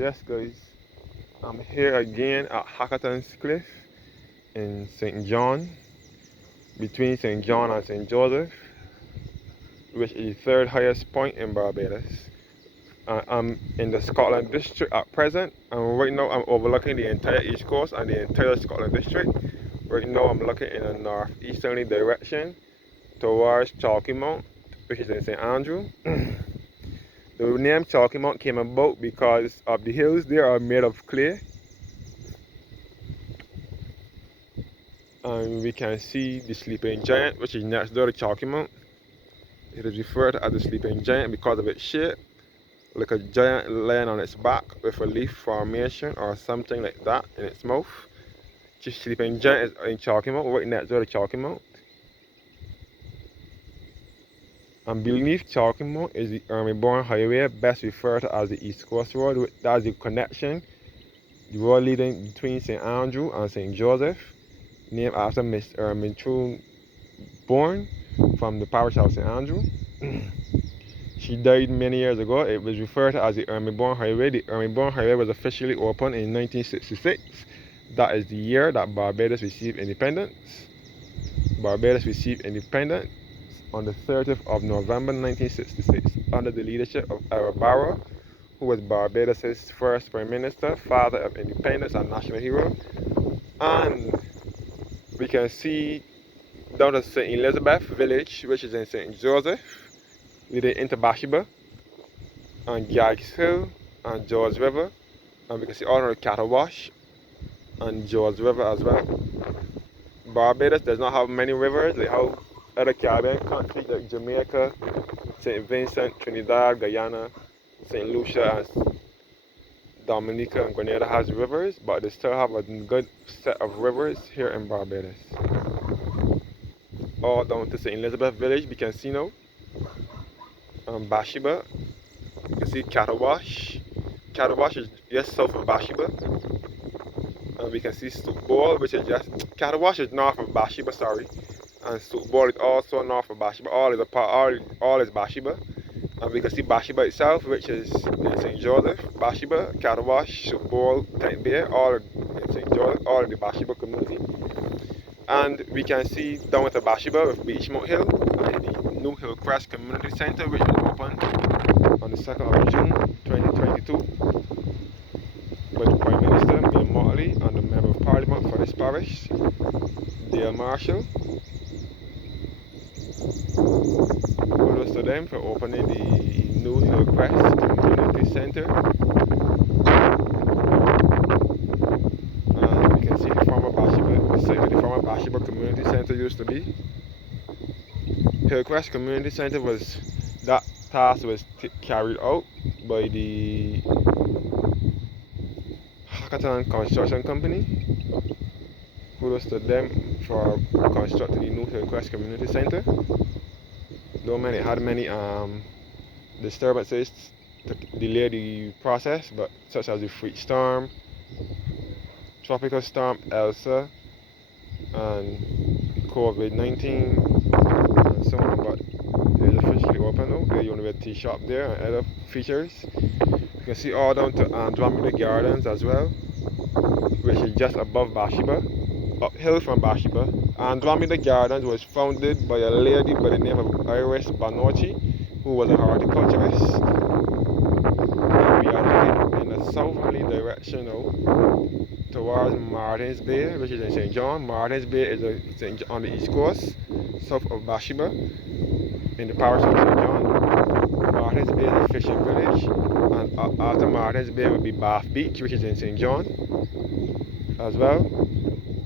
Yes guys, I'm here again at Hackletons Cliff in St. John, between St. John and St. Joseph, which is the third highest point in Barbados. I'm in the Scotland district at present, and right now I'm overlooking the entire east coast and the entire Scotland district. Right now I'm looking in a northeasterly direction towards Chalky Mount, which is in St. Andrew. The name Chalky Mount came about because of the hills there are made of clay, and we can see the sleeping giant, which is next door to Chalky Mount. It is referred to as the sleeping giant because of its shape, like a giant laying on its back with a leaf formation or something like that in its mouth. The sleeping giant is in Chalky Mount, right next door to Chalky Mount. And beneath Chalky Mount is the Army-born Highway, best referred to as the East Coast Road. That's the connection, the road leading between St. Andrew and St. Joseph, named after Miss Ermine born from the parish of St. Andrew. She died many years ago. It was referred to as the Army-born Highway. The Army-born Highway was officially opened in 1966. That is the year that Barbados received independence. Barbados received independence on the 30th of November 1966 under the leadership of Barbados, who was Barbados' first Prime Minister, father of independence and national hero. And we can see down to St. Elizabeth village, which is in St. Joseph, leading into Bathsheba, and Gags Hill, and George River, and we can see all the cattle wash, and George River as well. Barbados does not have many rivers like how other Caribbean countries like Jamaica, St. Vincent, Trinidad, Guyana, St. Lucia, and Dominica and Grenada has rivers, but they still have a good set of rivers here in Barbados. All down to St. Elizabeth village, we can see now. Bathsheba, you can see Cattle Wash. Cattle Wash is just south of Bathsheba. And we can see Stoke Ball, which is just, Cattle Wash is north of Bathsheba, sorry. And Stoke Ball is also north of Bathsheba. All is Bathsheba. And we can see Bathsheba itself, which is in St. Joseph. Bathsheba, Cattle Wash, Stoke Ball, Tent Bay, all in St. Joseph, all in the Bathsheba community. And we can see down at the Bathsheba with Beachmount Hill and the New Hillcrest Community Center, which was opened on the 2nd of June 2022 by the Prime Minister, Bill Motley, and the Member of Parliament for this parish, Dale Marshall. Kudos to them for opening the New Hillcrest Community Center. And we can see the former Bathsheba, the site where the former Bathsheba Community Center used to be. Hillcrest Community Center that task was carried out by the Hackletons Construction Company. Kudos to them for constructing the new Hillcrest Community Center. Though it had many disturbances to delay the process, but such as the freak storm, tropical storm Elsa, and COVID-19, and so on. But it is officially open now. There's only a tea shop there and other features. You can see all down to Andromeda Gardens as well, which is just above Bathsheba, uphill from Bathsheba. Andromeda Gardens was founded by a lady by the name of Iris Banochi, who was a horticulturist. And we are looking in a southerly direction now towards Martins Bay, which is in St. John. Martins Bay is on the east coast, south of Bathsheba, in the parish of St. John. Martins Bay is a fishing village, and after Martins Bay will be Bath Beach, which is in St. John as well.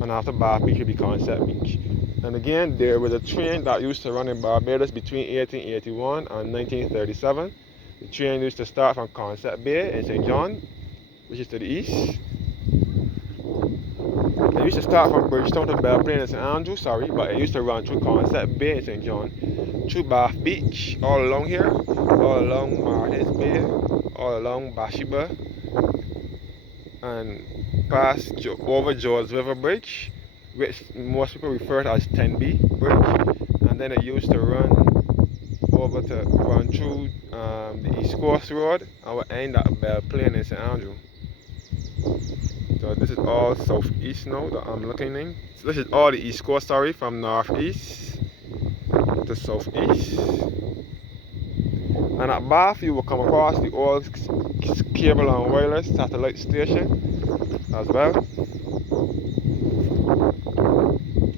And after Bath Beach will be Concept Beach. And again, there was a train that used to run in Barbados between 1881 and 1937. The train used to start from Concept Bay in St. John, which is to the east. It used to start from Bridgetown to Belplain in St. Andrew, but it used to run through Concept Bay in St. John, through Bath Beach, all along here, all along Martins Bay, all along Bathsheba, and past over George River Bridge, which most people refer to as 10B Bridge, and then it used to run over to run through the East Coast Road and we'll end at Belle Plaine in St. Andrew. So this is all southeast now that I'm looking in. So this is all the East Coast, sorry, from northeast to southeast. And at Bath you will come across the old cable and wireless satellite station as well.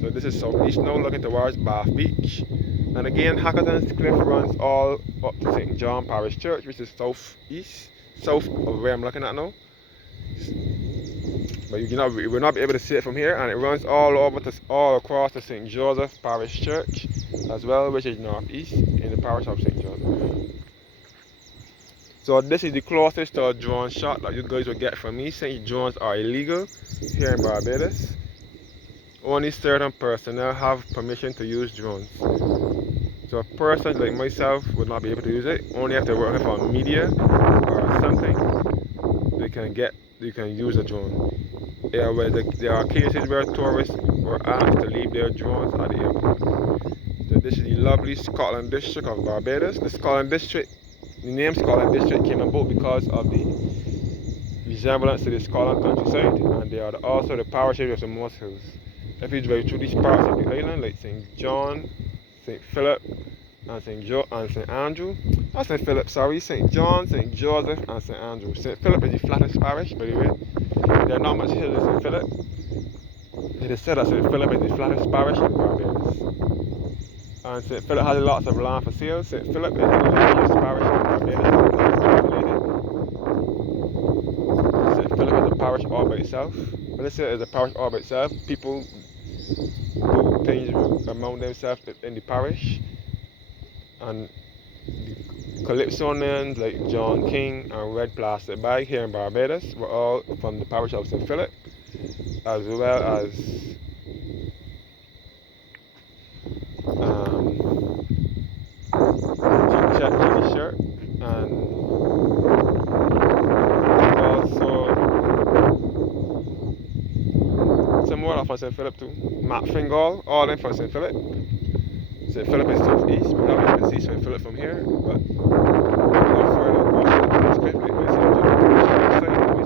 So this is southeast now, looking towards Bath Beach. And again, Hackletons Cliff runs all up to St. John Parish Church, which is southeast, south of where I'm looking at now. But you will not be able to see it from here, and it runs all across to St. Joseph Parish Church as well, which is northeast in the parish of St. Joseph. So this is the closest to a drone shot that you guys will get from me, since drones are illegal here in Barbados. Only certain personnel have permission to use drones. So a person like myself would not be able to use it. Only if they're working for media or something, you can use a drone. There are cases where tourists were asked to leave their drones at the airport. So this is the lovely Scotland district of Barbados. The name Scotland district came about because of the resemblance to the Scotland countryside, and they are also the parish area of the most hills. If you drive through these parts of the island, like St. John, St. Philip, and St. Andrew, not St. Philip, sorry, St. John, St. Joseph, and St. Andrew. St. Philip is the flattest parish, by the way. There are not much hills in St. Philip. It is said that St. Philip is the flattest parish in Barbados. And St. Philip has lots of land for sale. St. Philip is the largest parish in Barbados. St. Philip is a parish all by itself. When I say it's a parish all by itself, people do things among themselves in the parish. And the Calypsonians like John King and Red Plastic Bag here in Barbados were all from the parish of St. Philip, as well as Jimmy Shirt, and also some more are from St. Philip too. Matt Fingal, all them from St. Philip. St. Philip is southeast. We're not able to see St. Philip from here, but further across the cliff, we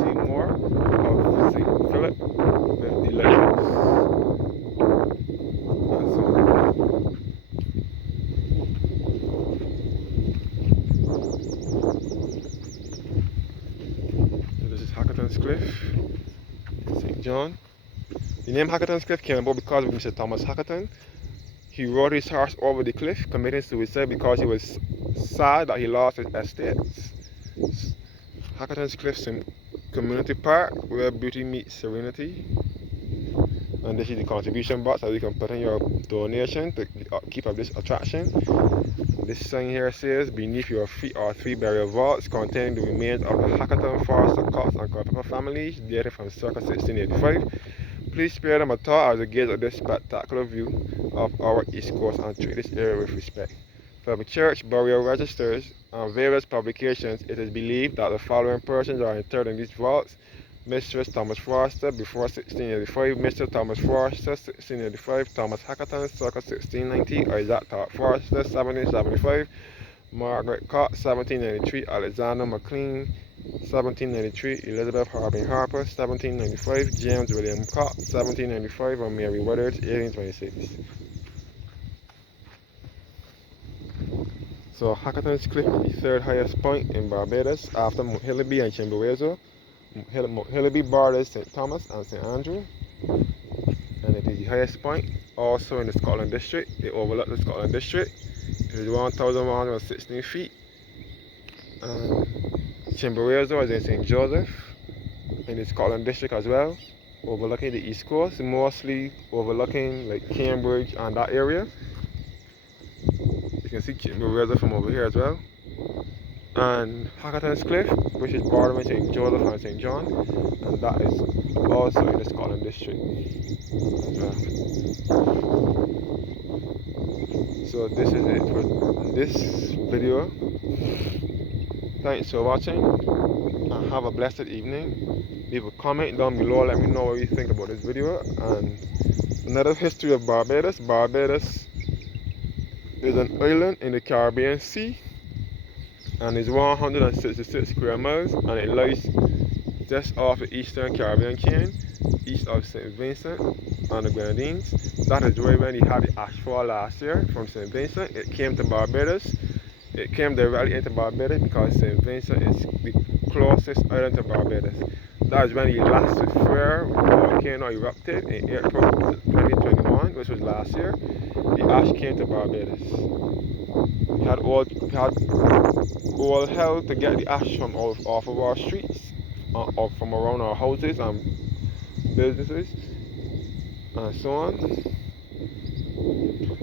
see more of St. Philip with the legends. So this is Hackletons Cliff, St. John. The name Hackletons Cliff came about because of Mr. Thomas Hackleton. He rode his horse over the cliff, committing suicide because he was sad that he lost his estates. Hackletons Cliff Community Park, where beauty meets serenity. And this is the contribution box that you can put in your donation to keep up this attraction. This sign here says, beneath your feet are 3 burial vaults containing the remains of the Hackleton, Forrester, Cox, and Culpeper families, dated from circa 1685. Please spare them a thought as they gaze at this spectacular view of our East Coast and treat this area with respect. From church burial registers and various publications, it is believed that the following persons are interred in these vaults: Mistress Thomas Forrester before 1685, Mr. Thomas Forrester 1685, Thomas Hackleton circa 1690, Isaac Tart Forrester 1775, Margaret Cox 1793, Alexander McLean 1793, Elizabeth Harbin Harper 1795, James William Cox 1795, and Mary Woodard 1826. So Hackletons Cliff is the third highest point in Barbados after Mount Hillaby and Chimborazo. Mount Hillaby borders St. Thomas and St. Andrew, and it is the highest point also in the Scotland district. It overlooks the Scotland district. It is 1,116 feet. Chimborazo is in St. Joseph in the Scotland district as well, overlooking the east coast, mostly overlooking like Cambridge and that area. You can see Chimborazo from over here as well. And Hackletons Cliff, which is bordering St. Joseph and St. John, and that is also in the Scotland district as well. So this is it for this video. Thanks for watching, and have a blessed evening. Leave a comment down below, let me know what you think about this video. And another history of Barbados. Barbados is an island in the Caribbean Sea and is 166 square miles, and it lies just off the eastern Caribbean chain, east of St. Vincent and the Grenadines. That is where when he had the ashfall last year from St. Vincent, it came to Barbados. It came directly into Barbados because St. Vincent is the closest island to Barbados. That is when the last severe volcano erupted in April 2021, which was last year. The ash came to Barbados. We had all hell to get the ash from off of our streets, or from around our houses and businesses, and so on.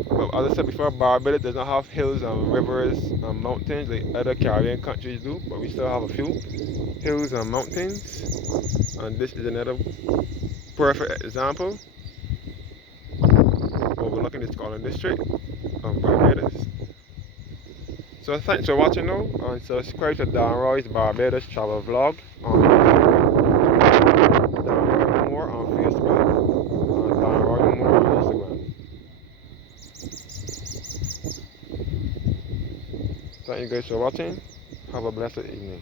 But as I said before, Barbados does not have hills and rivers and mountains like other Caribbean countries do, but we still have a few hills and mountains. And this is another perfect example overlooking the Scotland district of Barbados. So thanks for watching now, and subscribe to Dan Roy's Barbados travel vlog on Dan Roy Moore on Facebook and Dan Roy Moore on Instagram. Thank you guys for watching. Have a blessed evening.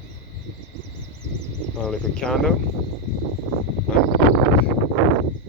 I'll light a candle and